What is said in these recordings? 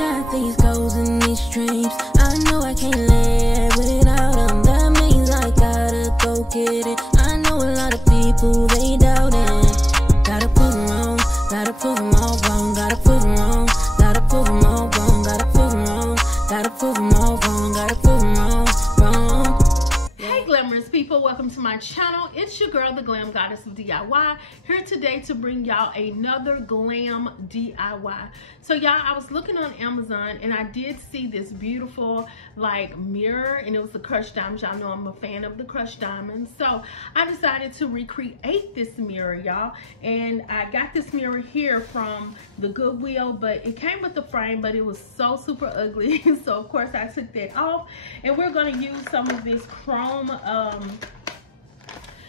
got these goals and these dreams. I know I can't live without them. That means I gotta go get it. I know a lot of people, they doubt it. Gotta prove them wrong, gotta prove them all wrong. Gotta prove them wrong, gotta prove them all wrong. Gotta prove them wrong, gotta prove them all wrong. Gotta prove them wrong, wrong. Hey glamorous people, welcome to my channel. It's your girl, the Glam Goddess of DIY, here today to bring y'all another glam DIY. So y'all, I was looking on Amazon and I did see this beautiful like mirror, and it was the crushed diamonds. Y'all know I'm a fan of the crushed diamonds, so I decided to recreate this mirror, y'all. And I got this mirror here from the Goodwill, but it came with the frame, but it was so super ugly. So of course I took that off, and we're gonna use some of this chrome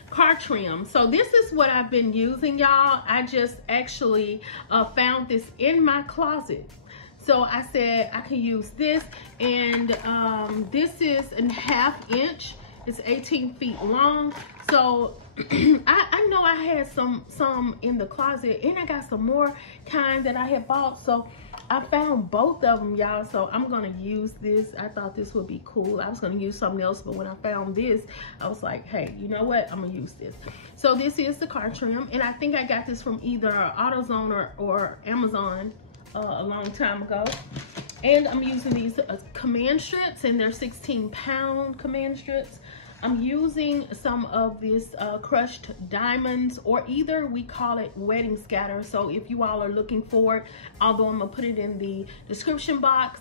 car trim. So this is what I've been using, y'all. I just actually found this in my closet, so I said I can use this. And this is a 1/2 inch. It's 18 feet long. So I know I had some in the closet, and I got some more kind that I had bought. So I found both of them, y'all. So I'm gonna use this. I thought this would be cool. I was gonna use something else, but when I found this, I was like, hey, you know what? I'm gonna use this. So this is the car trim, and I think I got this from either AutoZone or Amazon a long time ago. And I'm using these command strips, and they're 16-pound command strips. I'm using some of this crushed diamonds, or either we call it wedding scatter. So if you all are looking for it, although I'm gonna put it in the description box,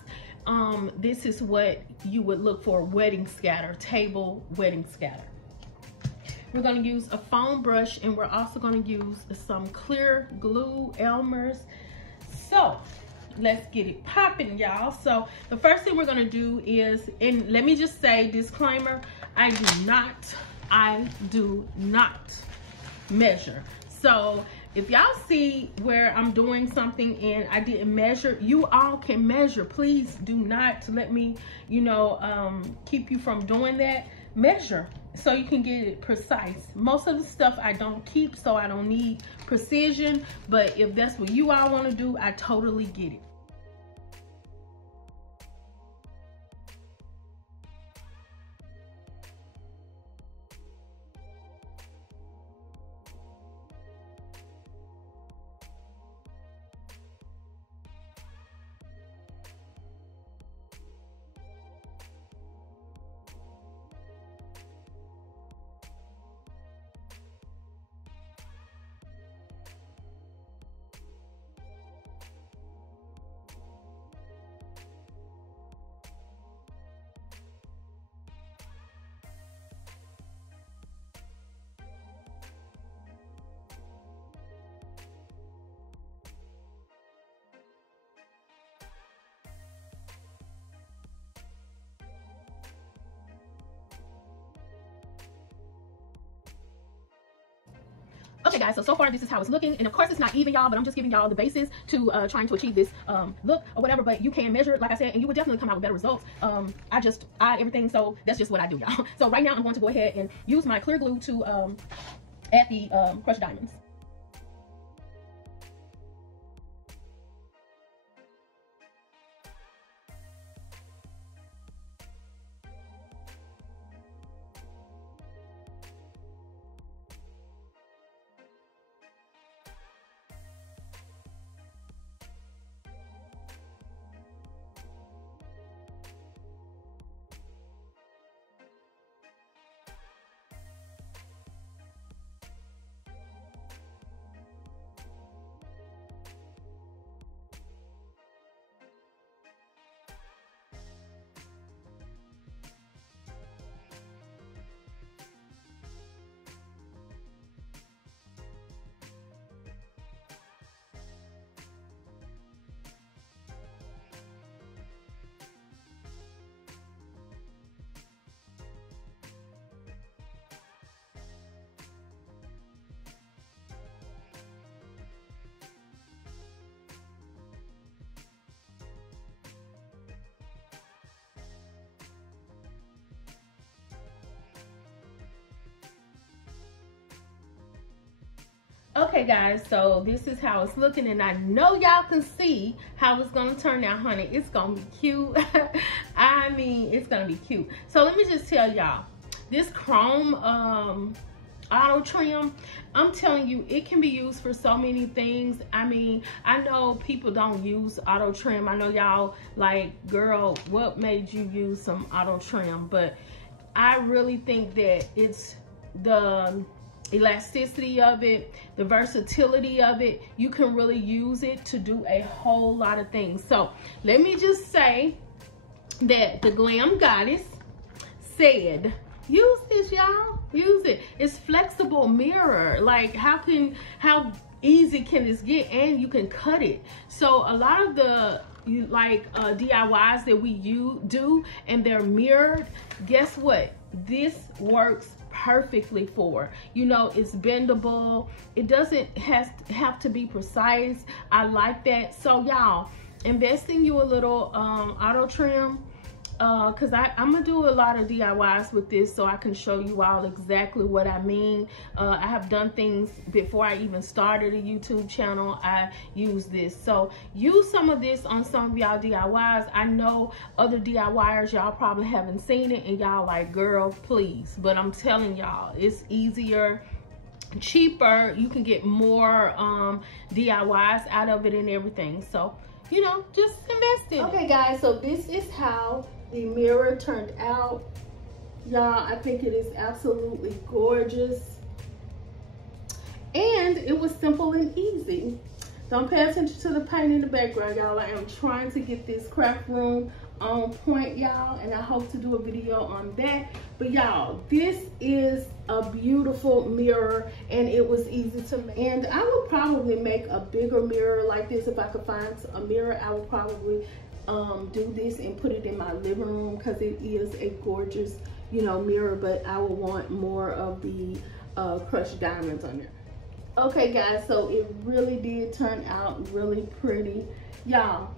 this is what you would look for: wedding scatter, table wedding scatter. We're gonna use a foam brush, and we're also gonna use some clear glue, Elmer's. So let's get it popping, y'all. So the first thing we're gonna do is, and let me just say, disclaimer, I do not measure. So if y'all see where I'm doing something and I didn't measure, you all can measure. Please do not let me, you know, keep you from doing that. Measure so you can get it precise. Most of the stuff I don't keep, so I don't need precision, but if that's what you all want to do, I totally get it. Okay guys, so far this is how it's looking, and of course it's not even, y'all, but I'm just giving y'all the basis to trying to achieve this look or whatever. But you can measure it, like I said, and you would definitely come out with better results. I just everything, so that's just what I do, y'all. So right now I'm going to go ahead and use my clear glue to add the crushed diamonds. Okay guys, so this is how it's looking, and I know y'all can see how it's gonna turn out, honey. It's gonna be cute. I mean, it's gonna be cute. So let me just tell y'all, this chrome auto trim, I'm telling you, it can be used for so many things. I mean, I know people don't use auto trim. I know y'all like, girl, what made you use some auto trim? But I really think that it's the elasticity of it, the versatility of it. You can really use it to do a whole lot of things. So let me just say that the Glam Goddess said, use this, y'all. Use it. It's flexible mirror. Like, how easy can this get? And you can cut it. So a lot of the DIYs that we do and they're mirrored, guess what? This works perfectly for. You know, it's bendable. It doesn't have to be precise. I like that. So y'all, invest in you a little auto trim, because I'm gonna do a lot of DIYs with this, so I can show you all exactly what I mean. I have done things before I even started a YouTube channel. I use this, so use some of this on some of y'all DIYs. I know other DIYers, y'all probably haven't seen it and y'all like, girl, please. But I'm telling y'all, it's easier, cheaper. You can get more DIYs out of it and everything. So, you know, just invest in it. Okay guys, so this is how the mirror turned out. Y'all, I think it is absolutely gorgeous. And it was simple and easy. Don't pay attention to the paint in the background, y'all. I am trying to get this craft room on point, y'all, and I hope to do a video on that. But y'all, this is a beautiful mirror, and it was easy to make. And I would probably make a bigger mirror like this. If I could find a mirror, I would probably do this and put it in my living room, because it is a gorgeous, you know, mirror. But I would want more of the crushed diamonds on there. Okay guys, so it really did turn out really pretty, y'all.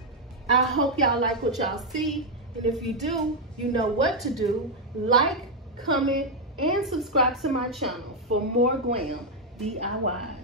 I hope y'all like what y'all see, and if you do, you know what to do. Like, comment, and subscribe to my channel for more Glam DIYs.